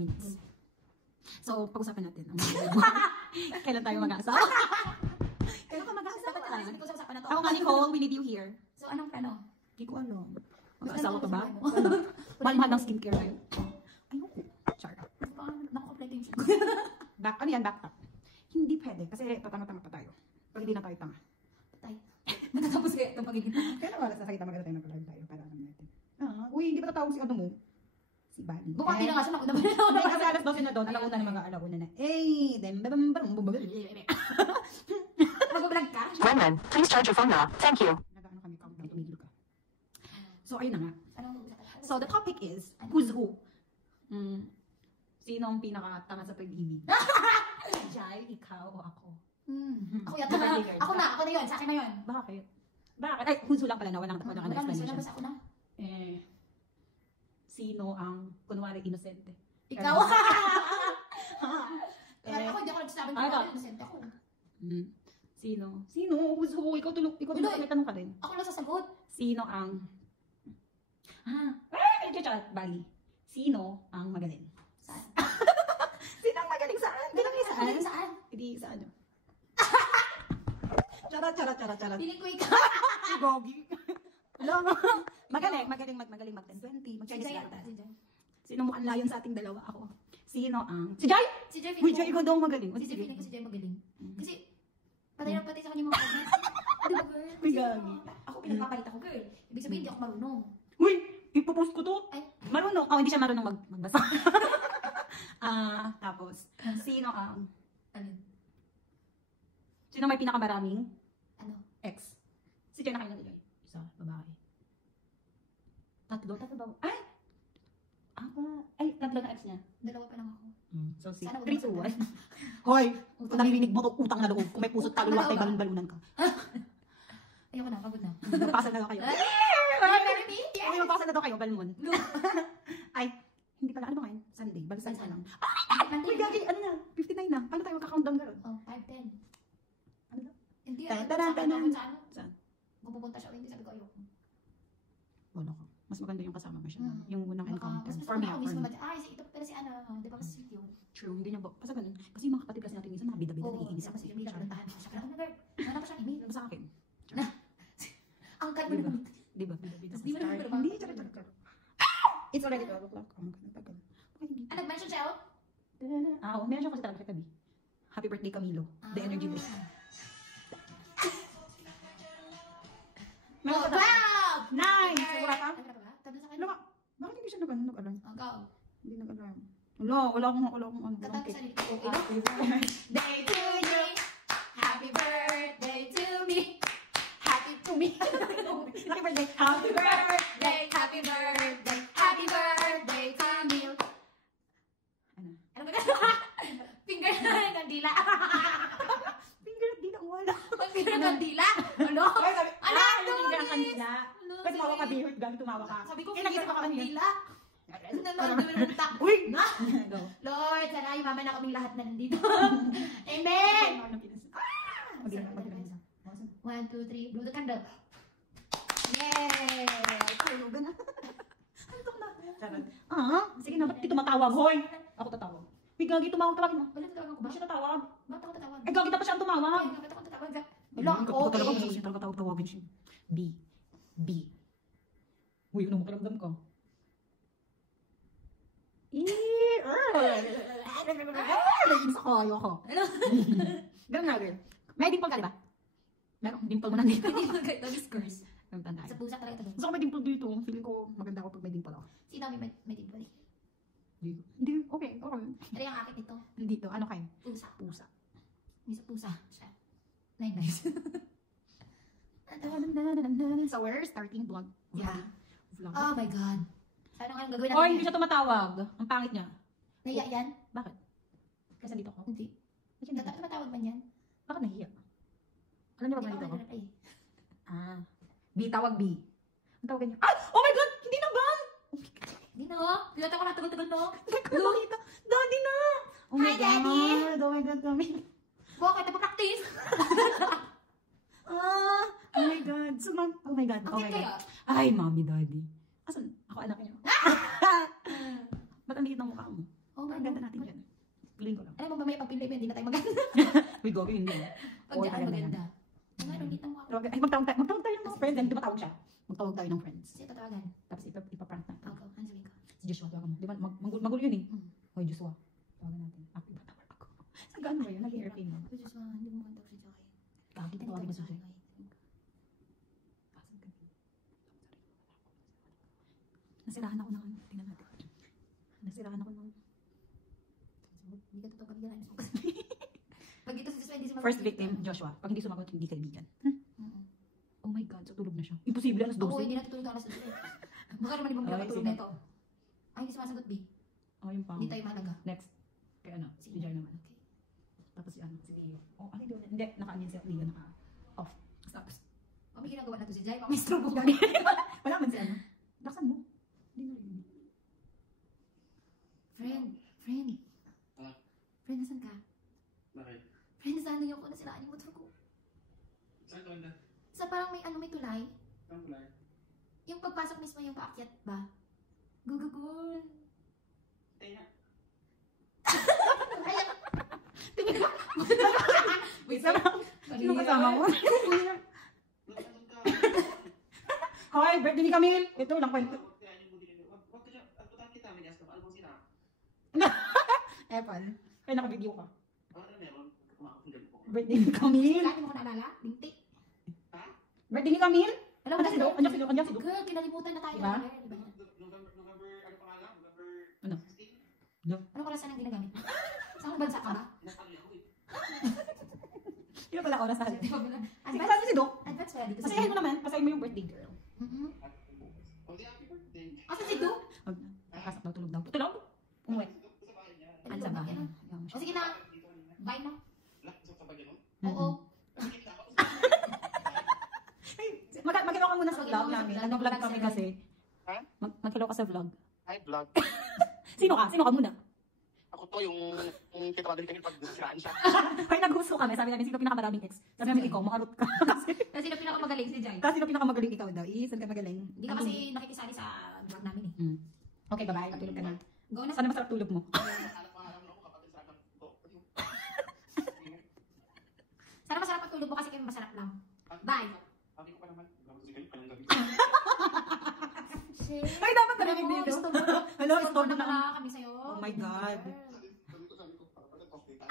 minutes. So, pag-usapan natin. Kailan tayo mag-aasawa? Kailan ka mag-aasawa? Ako nga, Nicole, we need you here. So, anong plano? Hindi ko alam. Mag-aasawa ka ba? Mahal-mahal ng skincare tayo. Ayoko. Char. Nakakompleto yung shit. Ano yan? Back up. Hindi pwede. Kasi tatanga-tanga pa tayo. Pag hindi na tayo tanga. Patay. Matatapos kaya itong pagiging tanga. Kaya naman, nakita maganda tayo nag-live tayo para alam natin. Uy, hindi ba tatawag si ano mo? Si Bali. Bukati na nga siya, nauna ba Hindi kasi alas 12 na doon. Alauna na mga alauna na. Mag-vlog ka? Brennan, please charge your phone now. Thank you. Nag-ano kami, countdown, tumigil ka. So, ayun na nga. Anong So, the topic is, who's who? Sino ang pinaka-tanga sa pag-ibig? Jai, ikaw o ako? Ako yata. Ako na yun. Sa akin na yun. Bakit? Ay, who's who lang pala na walang explanation. Basta ako na. Sino ang, kunwari, inosente? Ikaw! Ako, hindi ako nagsasabing ko ako. Inosente ako. Sino? Who's who? Ikaw may tanong ka rin. Ako lang sasagot. Sino ang... Bali. Sino ang magaling? Saan? Sino ang magaling saan? Magaling saan? Hindi sa ano. Charot. Piling ko ikaw. Si Gogi. Magaling mag-10-20. Mag-Chinese gatas. Sino mukhang layon sa ating dalawa? Ako. Sino ang... Si Jai! Si Jai, Uy, Jai, ikaw daw magaling. Si Jai, feeling ko si Jai magaling. Kasi, patay na patay sa kanya mga comments. Di ba, girl? Uy, gagi. Ako pinagpapalit ako, girl. Ibig sabihin, hindi ako marunong. Uy! Ipopost ko to. Ay. Marunong. Hindi siya marunong magbasa. Tapos, sino ang... Ano? Sino may pinakamaraming Ano? ex? Si Jai na kayo na Jai. Isa, babae. Tatlo ba? Tatlo na ex niya. Dalawa pa lang ako. So, si Sana 3, 2, 1. Hoy! Kung naririnig mo, utang na loob. Kung may puso't kaluluwa, tayo balon-balunan ka. Ayoko na, pagod na. Magpasa na daw kayo. Marry me? Ay, magpasa na daw kayo, balmon. Ay, hindi pala. Ano ba ngayon? Sunday. Balusan ka lang. Uy, gagi, ano na? 59 na. Paano tayo magka-countdown ka ron? Oh, 5-10. Ano daw? Hindi, Taran. sa ano? Saan? Pupunta siya, hindi sabi ko ayoko. Wala ko. Mas maganda yung kasama mo siya. Yung unang encounter. Mas For me, ako mismo ay, ito pala si ano, di ba kasi sweet yun? True, hindi niya ba? Basta ganun. Kasi yung mga kapatid kasi natin minsan, mga bida-bida na iinis. Kasi yung mga kantahan ko siya. Pero ako na girl, wala pa siyang email. Sa akin. Ang kat mo Diba? naman. Diba? Bida-bida. Di ba naman pero Hindi, charot. It's already 12 o'clock. Oh, tagal. Ah, nag-mention siya ako? Meron siya kasi talaga kitabi. Happy birthday, Camilo. The energy boy. Oh, 12! 9! Sigura ka? Ano ka ba? Tabi sa akin? Wala ka. Bakit hindi siya nag-alam? Ikaw. Hindi nag-alam. Wala akong ano. Kata ko sa cake. likod. Happy birthday to you. Happy birthday to me. Happy to me. Happy birthday. Happy birthday. Happy birthday. Happy birthday to me. Ano? Ano ba? Finger ng dila. Finger, di na wala. Finger ng dila. Ano? Ano? Finger ang kanila. Kasi tumawa ka, Bihurt. Galing tumawa ka. Sabi ko, nag-isip finger ako ng kanina. dila. Nanonood. Uy! Na? Go. Lord, sana yumaman na kaming lahat na nandito. Amen! Mag-ilang. 1, 2, 3, blow the candle. Yay! Tulugan na. Antok na. Sige na, ba't di tumatawag? Hoy! Ako tatawag. Uy, gagi, tawagin mo. Wala tatawagan ko ba? Ba't siya tatawag? Ba't ako tatawag? Eh, gagi, dapat siya ang tumawag. Ay, ba't ako tatawag? Wala ako. Okay. Siya talaga tawagin siya. B. Uy, ano mo karamdam ka? Naiinis ako, ayoko. Ano? Ganun nga, girl. May dimple ka, di ba? Meron, dimple mo nandito. Hindi mo kayo whiskers. Ang tanda. Sa pusa talaga ito. Gusto ko may dimple dito. Feeling ko maganda ako pag may dimple ako. Sino may dimple? Hindi, okay. Pero yung akin ito, Dito, ano kayo? pusa. Pusa. May sa pusa siya. Nice. So we're starting vlog. Yeah. Vlog. Oh my God. Ano kayong gagawin Oh, natin? hindi siya tumatawag. Ang pangit niya. Nahiya yan? Bakit? Kasi dito ako. Hindi. Tumatawag man yan? Bakit nahiya? Alam niyo ba Hindi dito ako ako? nag-reply. B, tawag B. Ang tawag niya. Ay! Oh my God! Hindi na ba? Hindi na oh. Pinata ko na tagal-tagal no. Hindi ko nakita. Daddy na! Oh my Hi, Daddy! God! Oh my God, kami. Bakit? Napa-practice? Oh my God. So, ma'am, oh my God. Ang Oh my cute kayo. God. Ay, mommy, daddy. Asan? Ako anak niyo. Ba't ang liit ng mukha mo? Oh my ang ganda natin dyan. Piling ko lang. Alam mo, mamaya pag pinlay mo, hindi na tayo maganda. Uy, gogi, hindi. Pag dyan, maganda. Ang ano, dito mo ako. Ay, magtawag tayo ng mga friends. Ganun, tumatawag siya. Magtawag tayo ng friends. Kasi tatawagan. Tapos ipaprank natin. Ako, answering ko. Si Joshua, tawagan mo. Di ba, magulo yun eh. Mm. Hoy, Joshua. Tawagan natin. Ako, iba tawag ako. Saan gaano ba yun? Nag-airplane mo. Ako, Diyos, hindi mo kontak si Joy. Kagi, tawagin mo si Joy. Nasirahan ako ng ano. Tingnan natin. Nasirahan ako ng... Hindi ka totoo kabigalan. Pag dito si Joshua, hindi sumagot. First victim, Joshua. Pag hindi sumagot, hindi kaibigan. Oh my God, so tulog na siya. Imposible, alas 12. Ako, hindi natutulog ka alas 12. Baka naman ibang pinapatulog na ito. Ay, hindi sumasagot, B. Oh, yung pang... Hindi tayo mahalaga. Next. Kaya ano, si Jai naman. Okay. Tapos si ano, si Leo. Oh, ano doon? Hindi, naka-anin si Leo, naka-off. Tapos, Kung may ginagawa na to si Jai, mamestro mo. wala man si ano. Laksan mo. Hindi na rin. Friend. Ah? Friend, nasan ka? Bakit? Friend, nasaan niyo ako? Nasiraan yung motor ko. Saan ka na? Sa parang may may tulay. Saan kulay? Yung pagpasok mismo yung paakyat ba? Gugugol. Tenga. Wait, sino kasama mo? Nandun ka. Hi, birthday ni Camille. Ito lang kwento. Wag ka siya. Agputan kita. May gas ka pa. Alam mo sila. Epan. Kaya naka-video ka. Ano na meron? Kumakot ng ganito. Birthday ni Camille. Lagi mo ko naalala? Binti. Ha? Birthday ni Camille. Alam mo Andiyan si Doc. Andiyan si Doc. Girl, kinalimutan na tayo. Diba? Diba? November, ano pangalan? November Ano? 16? Ano oras na nang ginagamit? Saan bansa ka ba? Nasali ako eh. Yun pala oras na. Di ba ba? Sige, kasama si Doc. Advance pala dito. Pasayahin mo naman. Pasayahin mo yung birthday girl. Oh, di happy birthday. Asa si Du? Huwag na. Kakasap daw, tulog daw. Tulog? Umuwi. Sa bahay niya. Ano sa bahay? O sige na. Dito kanina. Bye na. Wala, sa bahay niya, no? Oo. Sige, tapos. Mag-hello ka muna sa vlog namin. Nag-vlog kami kasi. Ha? Mag-hello ka sa vlog. Hi, vlog. Sino ka? Sino ka muna? Ako to, yung kitawadali kami pag nasiraan siya. Kaya nag-gusto kami. Sabi namin, sino pinakamaraming ex? Sabi namin, ikaw, makarot ka. Kasi na pinakamagaling si Jai. Kasi sino pinakamagaling ikaw daw? Saan ka magaling? Hindi ka kasi nakikisali sa vlog namin eh. Okay, bye-bye. Matulog ka na. Go na. Sana masarap tulog mo. Alam mo ako kapag nasiraan to. Sana masarap ang tulog mo kasi kami masarap lang. Bye. Sabi ko pa naman, sige, palang gabi. Ay, dapat narinig dito. Hello, istorbo na. kami sa'yo. Oh my God. Sabi ko, parang okay tayo.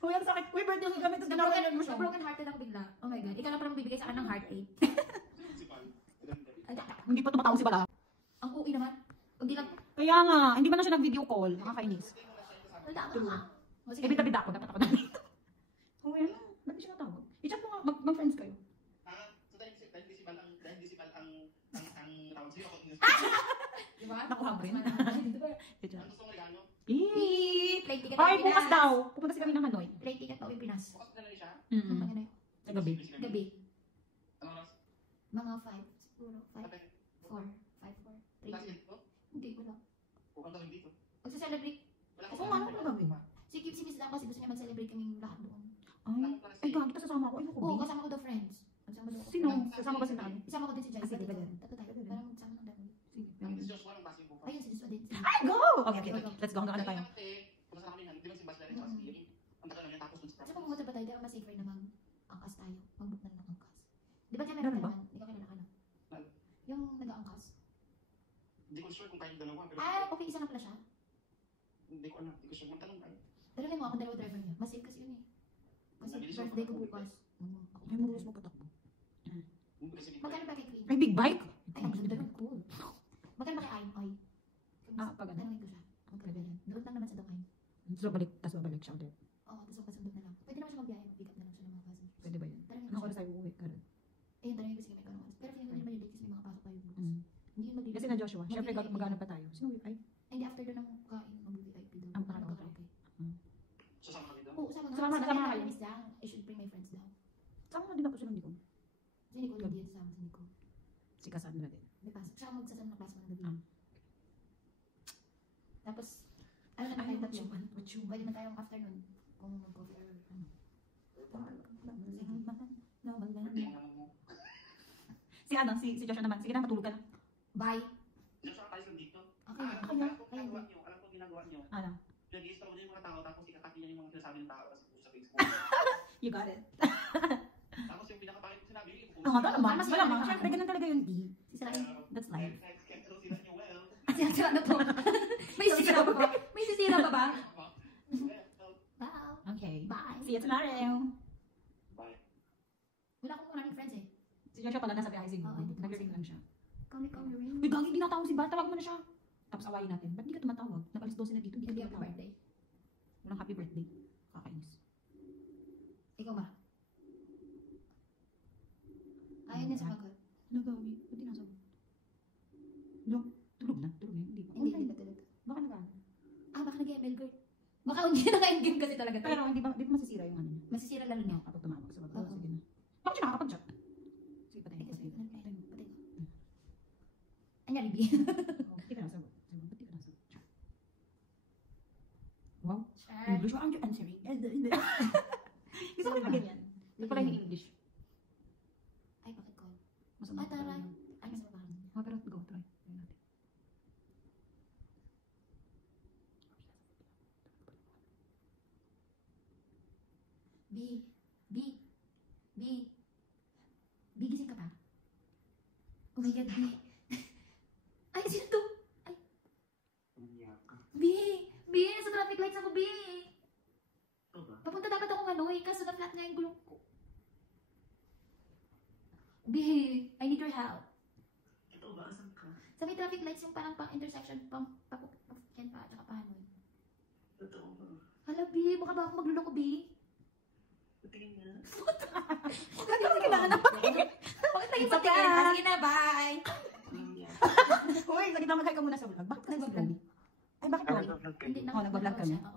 Uy, ang sakit. Uy, birthday mo kami. Tapos ginawalan mo siya. Broken hearted ako bigla. Oh my God. Ikaw lang parang bibigay sa akin ng heartache. Hindi pa tumatawa si Bala. Ang uwi naman. Hindi lang. Kaya nga, hindi ba na siya nag-video call? Nakakainis. Wala ako. O Eh, sige. bida-bida ako. Dapat ako nandito. Oh, yan. Ba't di siya natawag? I-chat mo nga. Mag-friends kayo. So dahil disipal ang tawag sa'yo ako. Diba? Nakuha mo rin. Ang gusto mo regalo? Eee! Play ticket Ay, pa bukas daw. Pupunta si kami ng Hanoi. Play ticket pa uwi Pinas. Bukas na lang siya? Mm-hmm. Ano yun? Sa gabi. Gabi. Ano oras? Mga 5. Siguro 5. Sabi, 4. 5, 4. 3. last year to? Hindi ko lang. Bukang tawag dito. Magsa-celebrate. Wala Oo nga, ano ba gagawin? Si Miss Dam kasi gusto niya mag-celebrate kaming lahat doon. Ay, gagi pa sasama ako. Ayoko. Oo, kasama ko daw friends. Kasama daw ako. Sino? Sasama ba si Nani? Isama ko din si Jai. Sige, ba yan? Tato tayo. Parang magsama ng dami. Ang Diyos ko, ang basing bukas. Ayun, si Joshua din. Ay, go! Okay, okay. Let's go. Hanggang ano tayo? Pumunta na kami, di ba si Bas Laren sa Steve? Ang tagal namin tapos dun sa Kasi kung pumunta pa tayo, di ba mas safer na mag-angkas tayo. Mag-book na lang ng angkas. Di ba dyan Meron meron ba? naman? Hindi ka kilala ka na. Yung nag-aangkas. Hindi ko sure kung tayong dalawa. Pero Ah, okay, isa lang pala siya. hindi ko alam. Hindi ko sure. Magtanong tayo. Pero mo ako dalawa driver niya. Mas safe kasi yun eh. Kasi Mabilis ako birthday ko makapag- bukas. Ay, mabulis mo patakbo. Hindi kasi dito. Magkano ba kay Queen? Ay, big bike? Ay, ang ganda nun. Cool. Magkano ba kay Ayn? Oy. Ah, pag ano? Tanungin ko siya. Magkano yan? Doon lang naman sa Dakay. Tapos babalik siya ulit. Oo, tapos magkasundot na lang. Pwede naman siya magbiyahe. Mag-pick up na lang siya ng mga passengers. Pwede ba yun? Tanungin Anong ko oras siya. tayo uuwi? Karon. Ayun, tanungin ko sige may kanong oras. Pero feeling ko hindi malilate kasi may mga pasok tayo bukas. Mm. Hindi yun mag-delay. Kasi na Joshua, syempre magkano pa tayo? Sino? Ay, Ay, hindi after doon ng kain, mag-VIP daw. Ang pangalan ko. Karaoke. Sasama kami doon. Oo, sama nga. Sama Sabi kayo. niya, Miss Dang, I should bring my friends down. saan na din ako silang dito? Si Nicole hindi yan sasama si Nicole. Si Cassandra din. May pasok. Siya ang magsasama ng klase ng gabi. Ah. Tapos, ano na tayo what tatlo? you want? What you Pwede na tayong afternoon kung mag-coffee or ano. Birthday mo naman mo. Si ano, si Joshua naman. Sige na, matulog ka na. Bye. Diyos ako tayo lang dito. Okay. Alam ko ginagawa niyo. Alam ko ginagawa niyo. Ano? Nag-i-stalk mo yung mga tao, tapos ikakati niya yung mga sinasabi ng tao sa Facebook. You got it. Tapos yung pinakapangit ko sinabi, Oo, tama. Mas Wala yun. ma. Siyempre, ganun talaga yung D. Sisirain. That's life. Sila niyo, well. Sisira na to. May sisira pa ba? May sisira pa ba? Wow. Okay. Bye. See you tomorrow. Bye. Wala akong maraming friends eh. Si Joshua pala nasa biyahe siguro. Oo, hindi ko Nag-ring lang siya. Kami ring. Uy, gagi, di natawag si Bar. Tawag mo na siya. Tapos awayin natin. Ba't di ka tumatawag? Nag-alis 12 na dito. Hindi ka Hindi happy tumatawag. birthday. Walang happy birthday. Kakainis. Ikaw ba? Ayaw niya sumagot. Nagawi. Ba't di nasagot? No, tulog na. Tulog na. Hindi pa. Hindi tulog. Baka nag-ano. Baka nag-ML girl. Baka hindi naka-endgame kasi talaga to. Pero hindi ba masisira yung ano niya? Masisira lalo niya. Kapag tumawag sa wag. Oo. Sige na. Bakit siya nakakapag-chat? Sige, patay. Ay, kasi Patay. patay ko. Anyari, B. Oh, ba't di ka nasagot? Sabi mo, ba't di ka nasagot? Wow. Sure. English, ang you're answering. Gusto ko yung ganyan. Hindi pala yung English. Ay, bakit ko? Masama Ay, taray. Ay, masama ba? Oh, pero go, try. Try natin. B. B. B. B, gising ka pa? Oh my God, B. Ay, sino to? Ay, B. B, nasa traffic lights ako, B. Ito ba? Papunta dapat ako Hanoi, kaso na-flat nga yung gulong ko. B, I need your help. Ito ba? Asan ka? Sa may traffic lights yung parang pang-intersection, yan pa, tsaka pa Hanoi. Totoo ba? Hala, B, baka ba ako magluloko, B? Patingin nga. Bakit kasi kailangan na patingin? Bakit naging It's okay. patingin? Sige na, bye! Uy, lagi naman kayo ka muna sa vlog. Bakit ka nag-vlog? Ay, bakit ka? Hindi na. Oh, nag-vlog kami. siya, oo.